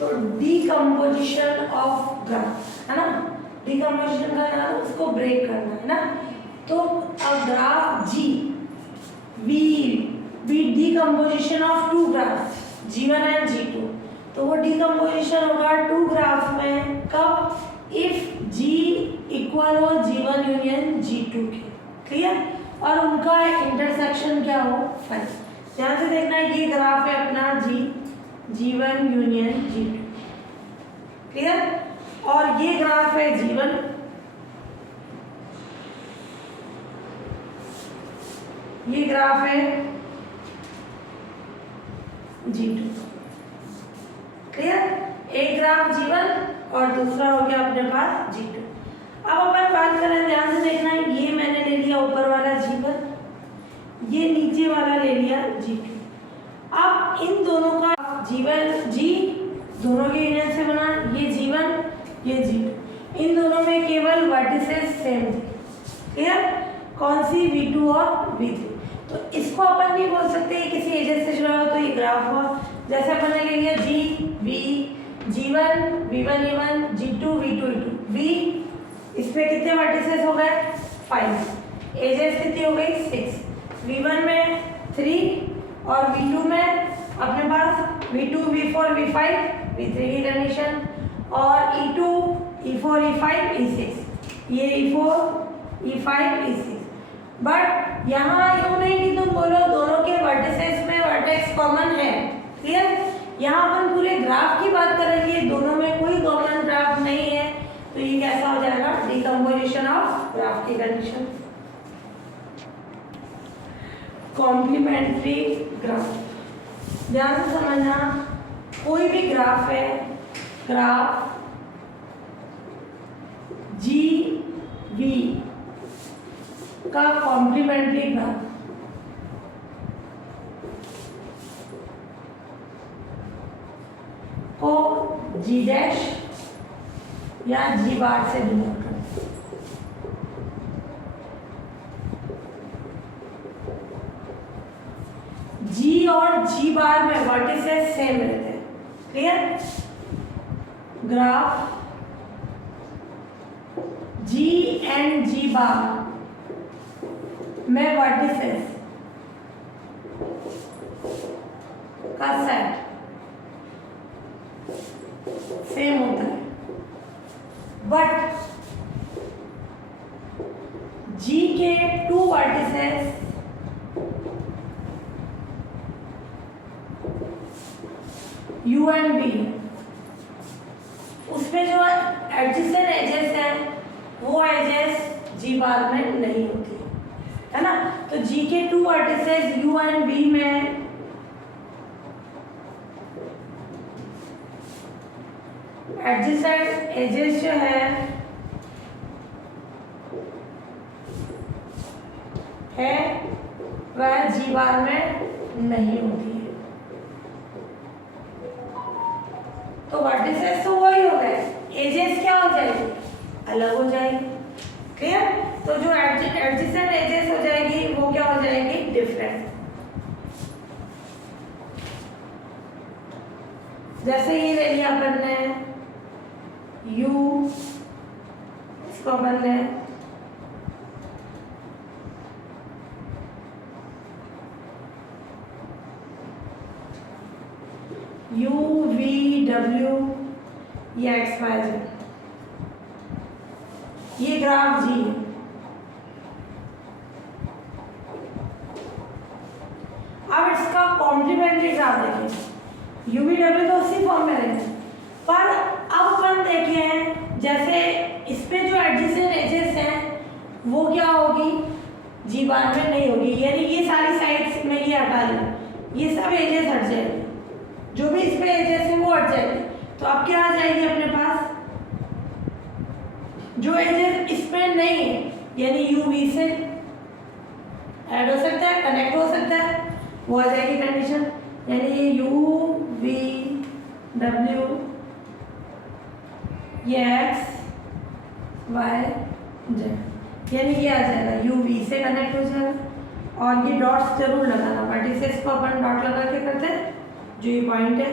तो decomposition of graph, है ना, डीकम्पोजिशन करना है, उसको ब्रेक करना है ना। तो अब graph G V B decomposition of two graph G1 and G2, तो वो डीकम्पोजिशन होगा टू ग्राफ में कब, इफ G इक्वल हो G1 यूनियन G2 के, क्लियर, और उनका इंटरसेक्शन क्या हो, फाइव। ध्यान से देखना है, ये ग्राफ है अपना G1 यूनियन G2, क्लियर, और ये ग्राफ है G1, ये ग्राफ है G2, क्लियर, एक ग्राफ G1 और दूसरा हो गया अपने पास G2। अब अपन बात करें, ध्यान से देखना है, ये मैंने ले लिया ऊपर वाला G1, ये नीचे वाला ले लिया G2। अब इन दोनों का G1 G दोनों के यूनियन से बना, ये G1 ये G2, इन दोनों में केवल वर्टिसेस सेम थे, क्लियर, कौन सी, V2 और V3। तो इसको अपन नहीं बोल सकते किसी एजेस से जुड़ा हो, तो ये ग्राफ हुआ, जैसे अपन ने ले लिया G V G1 V1 E1 G2 V2 E2 V, इसमें कितने वर्टिसेस हो गए, 5, एजेस कितनी हो गई, 6, V1 में 3 और V2 में अपने पास V2 V4 V5 V3 की कंडीशन, और E2 E4 E5 E6, ये E4 E5 E6। बट यहाँ यूँ नहीं कि तुम बोलो दोनों के वर्टिसेस में वर्टेक्स कॉमन है, क्लियर, यहाँ अपन पूरे ग्राफ की बात करेंगे, दोनों में कोई कॉमन ग्राफ नहीं है, तो ये कैसा हो जाएगा, डीकम्पोजिशन ऑफ ग्राफ की कंडीशन। कॉम्प्लीमेंट्री ग्राफ, ध्यान से समझना, कोई भी ग्राफ है, ग्राफ जी वी का कॉम्प्लीमेंट्री ग्राफ को G डैश या G बार से डिनोट करें। G और G बार में वर्टिसेस सेम रहते हैं, clear, graph G and G बार में वर्टिसेस का सेट सेम होता है, बट G के two vertices U and B, उसमें जो एडजेसेंट एजेस हैं वो एजेस G बार में नहीं होती है ना। तो G के two vertices U and B में एडजेसेंट एजेस जो है वह G बार में नहीं होती है, तो वर्टिसेस तो वही हो गए, एजेस क्या हो जाएगी, अलग हो जाएगी, क्लियर, तो जो एडजेसेंट एजेस हो जाएगी वो क्या हो जाएगी, डिफरेंट। जैसे ये ले लिया अपन ने U, इसको अपन ने U V W, ये X Y Z, ये ग्राफ G है। अब इसका कॉम्प्लीमेंट्री ग्राफ देखिए, U V W तो उसी फॉर्म में रहेंगे, पर अब अपन देखें जैसे इस पे जो एडजेसेंट एजेस हैं वो क्या होगी, G बार में नहीं होगी, यानी ये सारी साइड्स में ये हटा लो, ये सब एजेस हट जाएंगे, जो भी इस पे एजेस है वो हट जाएंगे, तो अब क्या आ जाएगी अपने पास, जो एजेस इस पे नहीं है यानी U V से ऐड हो सकता है, कनेक्ट हो सकता है, वो आ जाएगी कंडीशन, यानी ये U V W ये X Y Z, यानी ये आ जाएगा U V से कनेक्ट हो जाएगा, और ये डॉट्स जरूर लगाना, वर्टिसेस को अपन डॉट लगा के करते हैं, जो ये पॉइंट है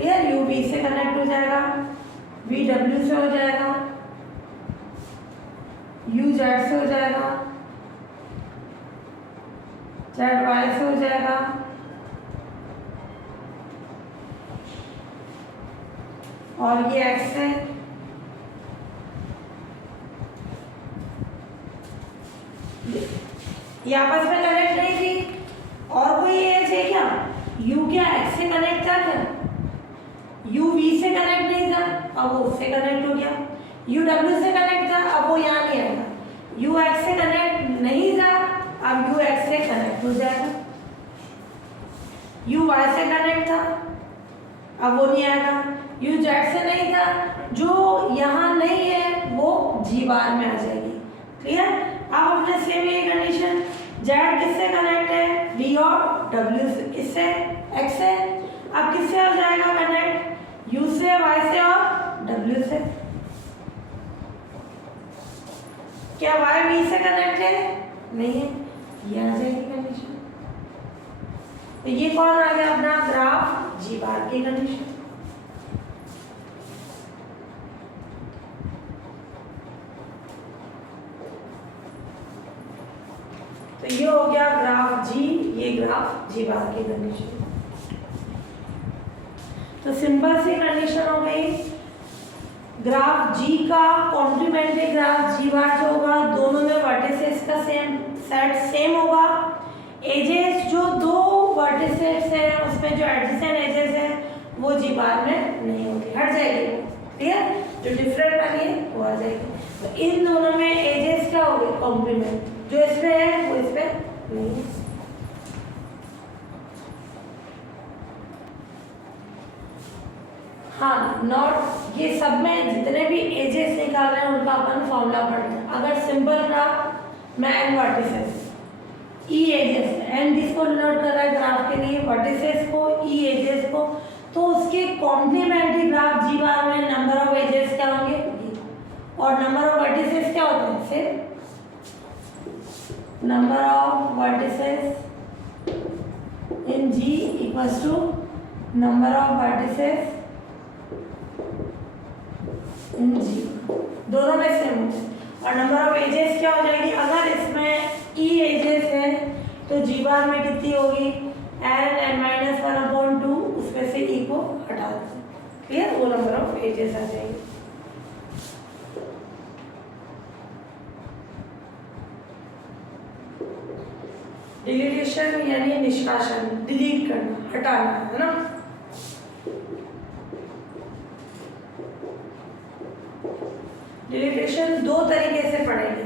क्लियर। यू वी से कनेक्ट हो जाएगा, वी डब्ल्यू से हो जाएगा, यू जेड से हो जाएगा, जेड वाई से हो जाएगा, और ये एक्स है, ये आपस में कनेक्ट नहीं थी। और कोई एज है क्या? यू क्या एक्स से कनेक्ट था क्या? यू वी से कनेक्ट नहीं था, अब वो उससे कनेक्ट हो गया। यू डब्ल्यू से कनेक्ट था, अब वो यहाँ नहीं आएगा। यू एक्स से कनेक्ट नहीं था, अब यू एक्स से कनेक्ट हो जाएगा। यू वाई से कनेक्ट था, अब वो नहीं आएगा। यू जेड से नहीं था, जो यहाँ नहीं है वो जी बार में आ जाएगी। क्लियर। अब अपने सेम ये कंडीशन, जेड किससे कनेक्ट है? वी और डब्ल्यू से, किससे? एक्स से। अब किससे हो जाएगा कनेक्ट? यू से, वाई से और डब्ल्यू से। क्या वाई वी से कनेक्ट है? नहीं है, ये आ जाएगी कंडीशन। तो ये कौन आ गया अपना ग्राफ जी बार की कंडीशन। तो ये हो गया ग्राफ जी, ये ग्राफ जी बार की कंडीशन। तो सिंपल सी कंडीशन हो गई। ग्राफ जी का कॉम्प्लीमेंट्री ग्राफ जी बार जो होगा, दोनों में वर्टिसेस का सेम सेट सेम होगा। एजेस जो दो वर्टिसेस हैं उसमें जो एडजेसेंट एजेस है वो जी बार में नहीं होगी, हट जाएगी। क्लियर। जो डिफरेंट वाली है वो आ जाएगी। तो इन दोनों में एजेस क्या होगी? कॉम्प्लीमेंट। जो इसमें है वो इसमें नहीं है। हाँ, नॉट ये सब में जितने भी एजेस निकाल रहे हैं उनका अपन फॉर्मूला पढ़ रहे हैं। अगर सिंपल ग्राफ में एन वर्टिसेस, ई एजेस, एन जिसको डिनोट कर रहा है ग्राफ के लिए, वर्टिसेस को, ई एजेस को, तो उसके कॉम्प्लीमेंट्री ग्राफ जी बार में नंबर ऑफ एजेस क्या होंगे? और नंबर ऑफ वर्टिसेस क्या होते हैं? सिर्फ number of vertices in g equals to number of vertices in g, दोनों में सेम होते हैं। और नंबर ऑफ एजेस क्या हो जाएगी? अगर इसमें ई एजेस है तो जी बार में कितनी होगी? एन माइनस 1/2, उसमें से ई को हटा दें। क्लियर। वो नंबर ऑफ एजेस आ जाएगी। डिलीटेशन यानी निष्कासन, डिलीट करना, हटाना, है ना। डिलीटेशन दो तरीके से पढ़ेंगे,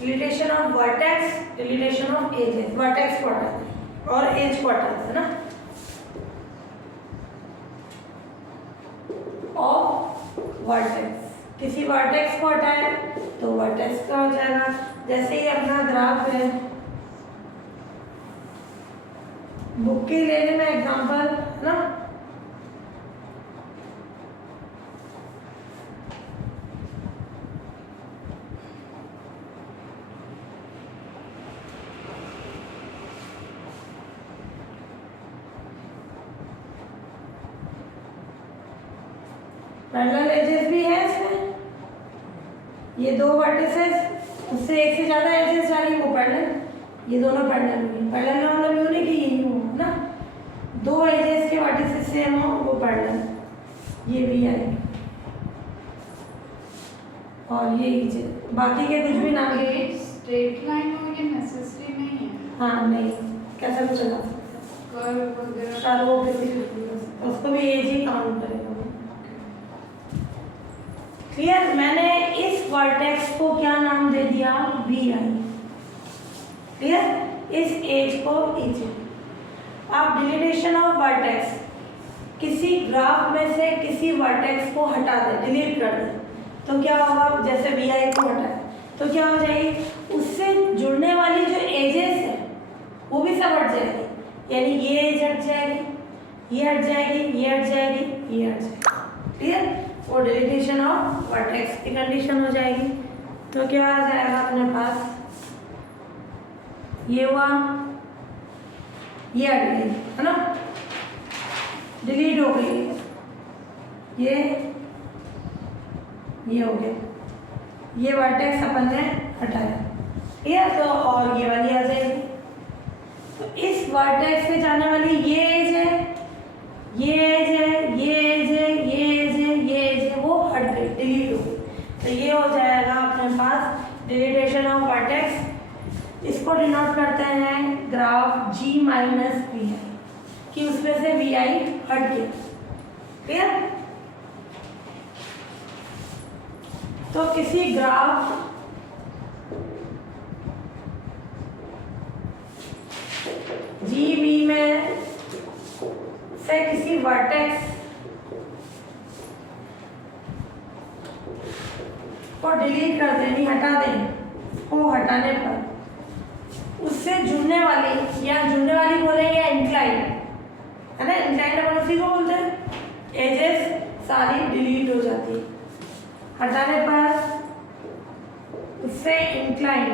deletion of vertex, deletion of edges. Vertex को हटाते हैं और एज को हटाते हैं ना। ऑफ वर्टेक्स, किसी वर्टेक्स को हटाए तो वर्टेक्स का हो जाएगा। जैसे ही अपना ग्राफ है, बुक के लेने में एग्जांपल ना, पैरेलल एजेस भी है इसमें। ये दो वर्टिसेस, उससे एक से ज्यादा एजेस वाली वो पैरेलल, ये दोनों पैरेलल हुई। पैरेलल का मतलब यूं नहीं कि यही हो ना, दो एजेस के वर्टिसेस सेम हो वो पैरेलल, ये भी है। और ये बाकी के कुछ भी नाम के स्ट्रेट लाइन हो, ये नेसेसरी नहीं है। हाँ नहीं, कैसा भी चला कर्व वगैरह सारा वो किसी उसको भी एज ही काउंट करेगा। क्लियर। मैंने इस वर्टेक्स को क्या नाम दे दिया? V I. क्लियर। इस एज को एज। अब डिलीटेशन ऑफ वर्टेक्स, किसी ग्राफ में से किसी वर्टेक्स को हटा दे, डिलीट कर दे, तो क्या होगा? जैसे वी आई को हटाए तो क्या हो जाएगी? उससे जुड़ने वाली जो एजेस है वो भी सब हट जाएगी। यानी ये एज हट जाएगी, ये हट जाएगी, ये हट जाएगी, ये हट जाएगी। क्लियर। और डिलीटेशन ऑफ वर्टेक्स की कंडीशन हो जाएगी। तो क्या आ जाएगा अपने पास? ये हुआ, ये हट गई, है ना, डिलीट हो गई। ये हो गया, ये वर्टेक्स अपन ने हटाया, ठीक है। तो और ये वाली आ जाएगी। तो इस वर्टेक्स से जाने वाली ये एज है, ये एज है, ये एज है, ये एज है, ये एज है, वो हट गई, डिलीट हो गई। तो ये हो जाएगा अपने पास डिलीटेशन ऑफ वर्टेक्स। इसको डिनोट करते हैं ग्राफ G माइनस वी आई, कि उसमें से वी आई हट गया, क्लियर। तो किसी ग्राफ जी वी में से किसी वर्टेक्स को डिलीट कर दें, हटा दें, को हटाने पर उससे जुड़ने वाली, या जुड़ने वाली बोले या इंक्लाइन, है ना, इंक्लाइन अपन उसी को बोलते हैं, एजेस सारी डिलीट हो जाती है। हटाने पर उससे इंक्लाइन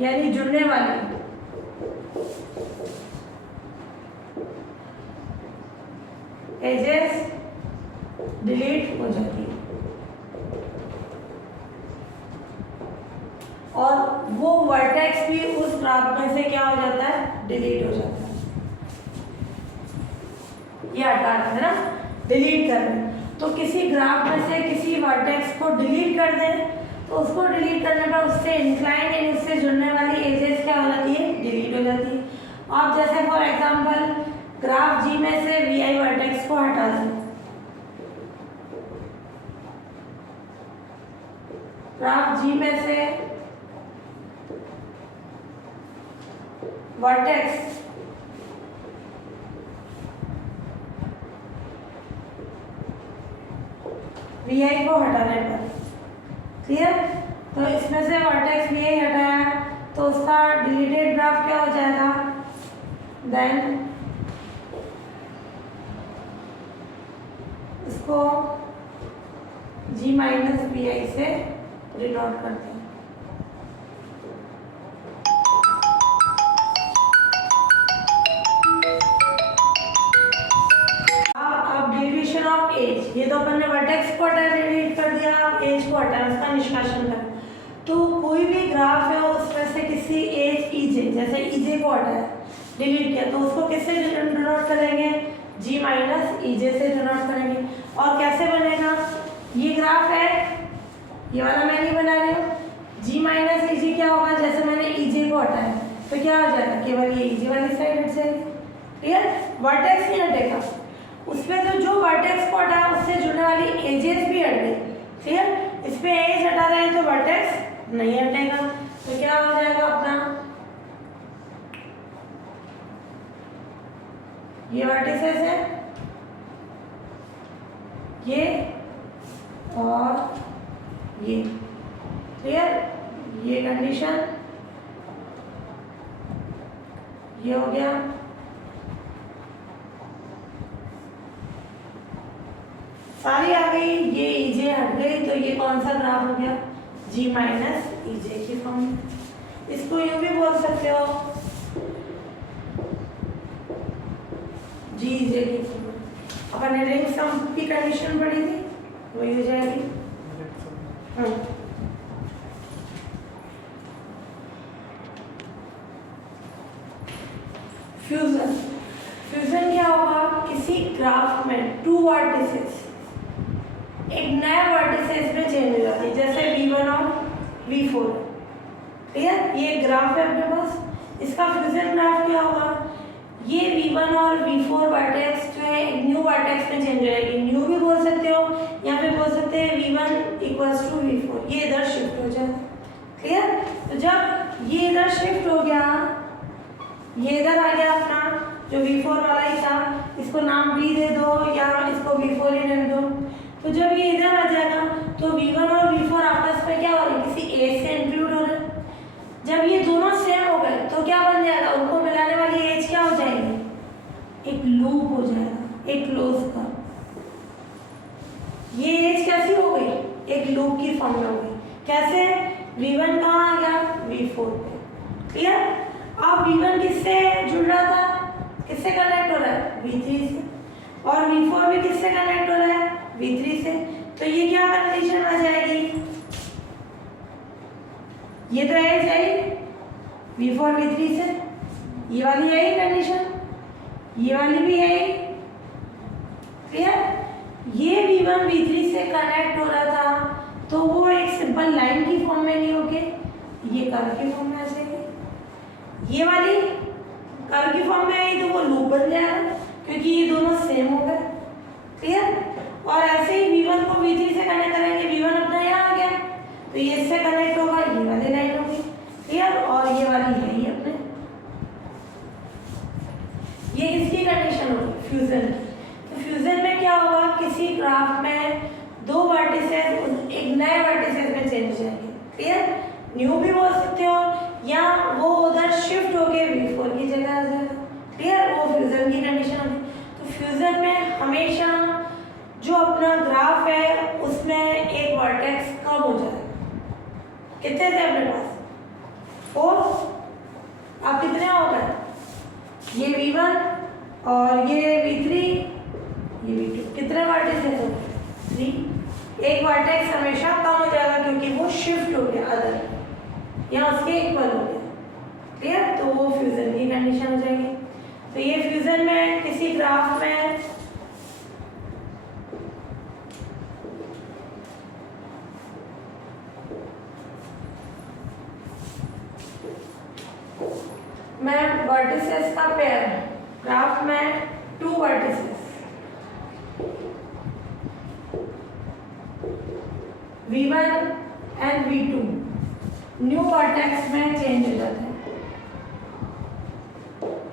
यानी जुड़ने वाली एजेस डिलीट हो जाती है, और वो वर्टेक्स भी उस ग्राफ में से क्या हो जाता है, डिलीट हो जाता है। ये हटा है ना, डिलीट कर रहे हैं। तो किसी ग्राफ में से किसी वर्टेक्स को डिलीट कर दें, तो उसको डिलीट करने पर उससे इंक्लाइन यानी उससे जुड़ने वाली एजेस क्या हो जाती है, डिलीट हो जाती है। अब जैसे फॉर एग्जांपल ग्राफ जी में से वी आई वर्टेक्स को हटा दें, ग्राफ जी में से वर्टेक्स वी आई को हटाने पर, क्लियर। तो इसमें से वर्टेक्स वी आई हटाया तो उसका डिलीटेड ग्राफ क्या हो जाएगा, देन इसको G माइनस वी आई से डिनोट करते हैं। अब डिलीशन ऑफ एज, ये तो अपन ने वर्टेक्स को हटा डिलीट कर दिया, अब एज को हटा, उसका निष्कासन कर। तो कोई भी ग्राफ है उसमें से किसी एज ईजे, जैसे ईजे को हटाया डिलीट किया, तो उसको किससे डिनोट करेंगे, G माइनस ईजे से डिनोट करेंगे। और कैसे बनेगा, ये ग्राफ है, ये वाला मैं नहीं बना रही हूँ, G माइनस ईजे क्या होगा, जैसे मैंने ईजे को हटाया तो क्या हो जाएगा, केवल ये ईजे वाली साइड हट जाएगी, क्लियर। वर्टेक्स नहीं हटेगा, उसमें तो जो वर्टेक्स को हटाया उससे जुड़ने वाली एजेस भी हट गई, क्लियर। इस पे एज हटा रहे हैं तो वर्टेक्स नहीं हटेगा, तो क्या हो जाएगा अपना, ये वर्टिसेस है, ये और ये, क्लियर। ये कंडीशन, ये हो गया। सारी आ गई, ये ईजे हट गई, तो ये कौन सा ग्राफ हो गया, G माइनस ईजे की फॉर्म। इसको यूं भी बोल सकते हो, G ईजे की फॉर्म। अपन ने रिंग सम की कंडीशन पढ़ी थी, वही हो जाएगी। फ्यूजन, फ्यूजन क्या होगा, किसी ग्राफ में टू वर्टिसेस एक नया वर्टिसेस में चेंज हो जाती है, जैसे V1 और V4, क्लियर। ये ग्राफ है अपने पास, इसका फ्यूजन ग्राफ क्या होगा, ये V1 और V4 वर्टेक्स जो है न्यू वर्टेक्स में चेंज हो जाएगी, न्यू भी बोल सकते हो या फिर बोल सकते हैं V1 इक्वल्स टू V4, ये इधर शिफ्ट हो जाएगा, क्लियर। तो जब ये इधर शिफ्ट हो गया, ये इधर आ गया अपना जो V4 वाला ही था, इसको नाम V दे दो या इसको V4 ही रहने दो। तो जब ये इधर आ जाएगा तो V1 और V4 आपस में क्या हो रहे हैं, किसी एज से इंक्लूड हो रहे हैं। जब ये दोनों सेम हो गए तो क्या बन जाएगा, उनको मिलाने वाली एज क्या हो जाएगी, एक लूप हो जाएगा, एक क्लोज का। ये एज कैसी हो गई, एक लूप की फॉर्म में हो गई। कैसे, V1 कहाँ आ गया, V4 पे, क्लियर। अब V1 किससे जुड़ रहा था, किससे कनेक्ट हो रहा है, V3 से, और V4 भी किससे कनेक्ट हो रहा है? V3 से। तो ये क्या कंडीशन आ जाएगी? ये तो है चाहिए V4 V3 से, ये वाली है ही कंडीशन, ये वाली भी है ही। क्लियर? ये V1 V3 से कनेक्ट हो रहा था तो वो एक सिंपल लाइन की फॉर्म में नहीं होके ये कर्व की फॉर्म में आ जाएगी। ये वाली कर्व की फॉर्म में आई तो वो लूप बन जाएगा क्योंकि ये दोनों सेम हो गए। क्लियर? और ऐसे ही V1 को V3 से कनेक्ट करेंगे, V1 अपना यहाँ आ गया तो ये इससे कनेक्ट होगा, ये वाली लाइन होगी। क्लियर? और ये वाली है ही अपने, ये किसकी कंडीशन होगी? फ्यूजन। तो फ्यूजन में क्या होगा? किसी ग्राफ में दो वर्टिसेस एक नए वर्टिसेस में चेंज हो जाएंगे। क्लियर? न्यू भी बोल सकते हो या वो उधर शिफ्ट होके V4 की जगह आ जाएगा। क्लियर? वो फ्यूजन की कंडीशन होगी। तो फ्यूजन में हमेशा जो अपना ग्राफ है उसमें एक वर्टेक्स कम हो जाएगा। कितने थे अपने पास? 4। अब कितने हो गए? ये V1 और ये V3, ये V2। कितने वर्टिसेस हो गए? 3। एक वर्टेक्स हमेशा कम हो जाएगा क्योंकि वो शिफ्ट हो गया अदर, या उसके इक्वल हो गया। क्लियर? तो वो फ्यूजन की कंडीशन हो जाएगी। तो ये फ्यूजन में किसी ग्राफ में वर्टिसेस का पेयर, ग्राफ में 2 vertices V1 and V2 new vertex में चेंज हो जाता है।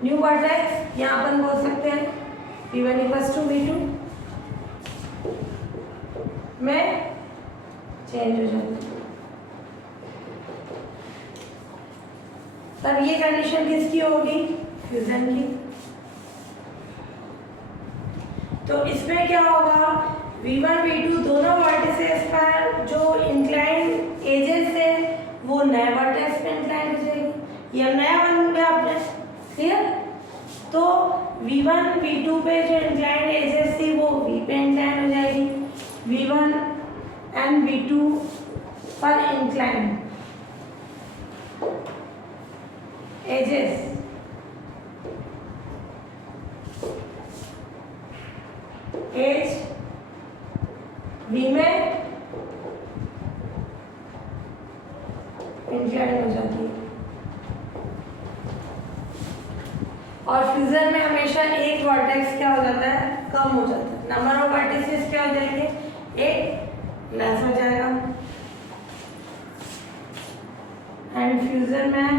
न्यू वर्टेक्स यहाँ अपन बोल सकते हैं V1 = V2 में चेंज हो जाता है। तब ये कंडीशन किसकी होगी? फ्यूजन की। तो इसमें क्या होगा? V1 V2 दोनों वर्टिसेस पर जो इंक्लाइंड एजेस है वो नए वर्टेक्स में इंक्लाइंड हो जाएगी। ये नया बन गया अपने। क्लियर? तो V1 V2 पे जो इंक्लाइंड एजेस थी वो V पे इंक्लाइंड हो जाएगी। V1 एंड V2 पर इंक्लाइंड एजेस एज V में इंक्लाइन हो जाती है। और फ्यूजन में हमेशा एक वर्टेक्स क्या हो जाता है? कम हो जाता है। नंबर ऑफ वर्टिसेस क्या हो जाएंगे? एक लेस हो जाएगा। एंड फ्यूजन में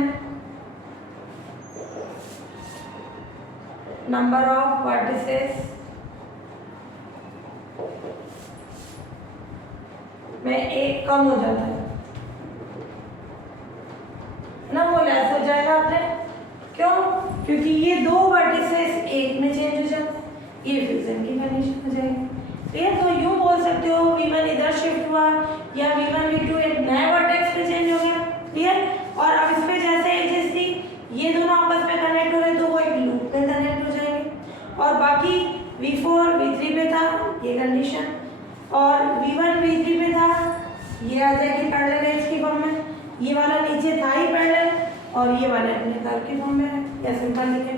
नंबर ऑफ वर्टिसेस में एक कम हो जाता है ना, वो लेस हो जाएगा अपने। क्यों? क्योंकि ये दो वर्टिसेस एक में चेंज हो जाते हैं, ये फ्यूजन की कंडीशन हो जाएगी। ठीक, तो यूं बोल सकते हो V1 इधर शिफ्ट हुआ या V1 V2 एक नए वर्टेक्स पे चेंज हो गया। क्लियर? और अब इस पे जैसे एजेस थी ये दोनों आपस में कनेक्ट हो रहे तो वो एक लूप में कनेक्ट हो जाएंगे। और बाकी V4 V3 पे था ये कंडीशन, और V1 V3 पे था ये आ जाएगी पैरेलल एज की फॉर्म में। ये वाला नीचे था ही पैरेलल और ये वाला अपने कर्व की फॉर्म में है, या सिंपल लिखे।